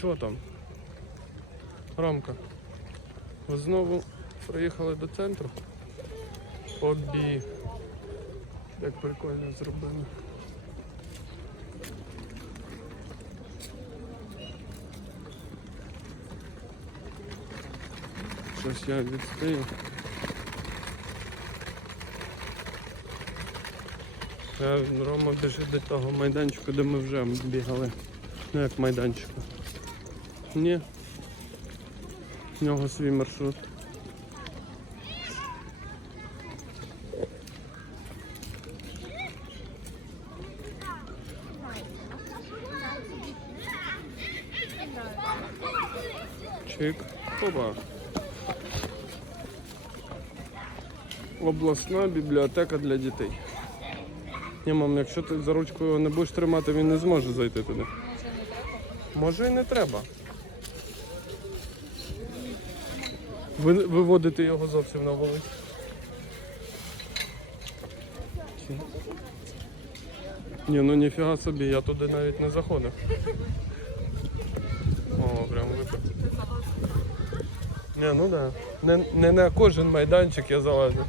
Що там? Ромка. Ви знову приїхали до центру? Обі. Як прикольно зроблено. Щось я відстаю. Е, Рома біжить до того майданчику, де ми вже бігали. Ну як майданчику. Ні. В нього свій маршрут. Чик. Опа. Обласна бібліотека для дітей. Ні, мам, якщо ти за ручку його не будеш тримати, він не зможе зайти туди. Може і не треба. Ви, виводити його зовсім на вулицю. Ні, ну ніфіга собі, я туди навіть не заходив. О, прям випив. Ні, ну да. Не, не на кожен майданчик я залазив.